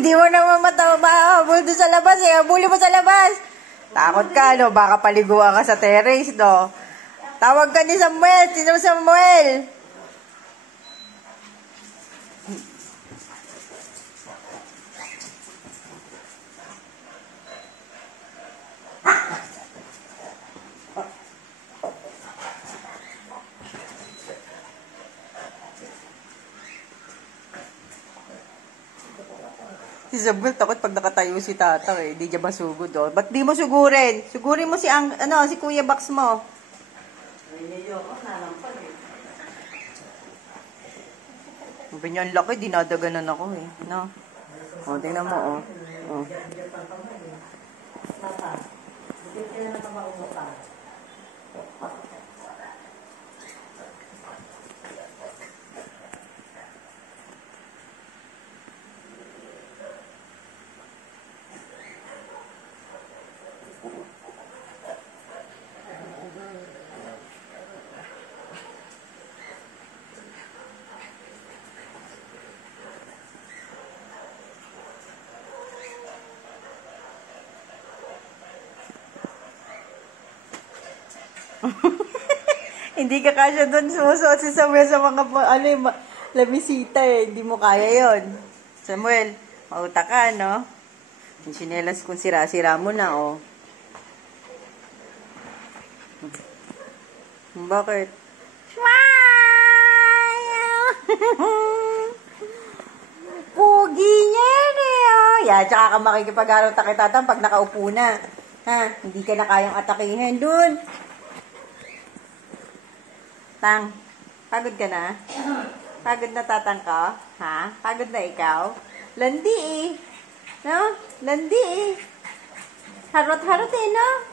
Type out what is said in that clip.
Hindi mo naman mahabol doon sa labas eh. Habulin mo sa labas. Takot ka, no? Baka paliguan ka sa terrace, no? Tawag ka ni Samuel. Sino Samuel? Si Samuel takot pag nakatayo si Tatang eh. Hindi niya masugod oh. Ba't di mo sugurin? Sugurin mo si si Kuya Bax mo. Sabi niya, ang laki, dinadaganan ako eh. No? O, tingnan mo oh. Oh. Hindi ka kasya doon sumusuot si Samuel sa mga lamisita eh. Hindi mo kaya yon. Samuel, mauta ka, no? Yung sinelas kung sira-sira mo na, oh. Bakit? Smile! Pugi niya eh, oh. Yan, tsaka ka makikipag-araw takitatan pag nakaupo na. Ha? Hindi ka na kayang atakihin dun. Tang, pagod ka na? Pagod na Tatang ka? Ha? Pagod na ikaw? Landi eh. No? Landi eh. Harot-harot eh, no?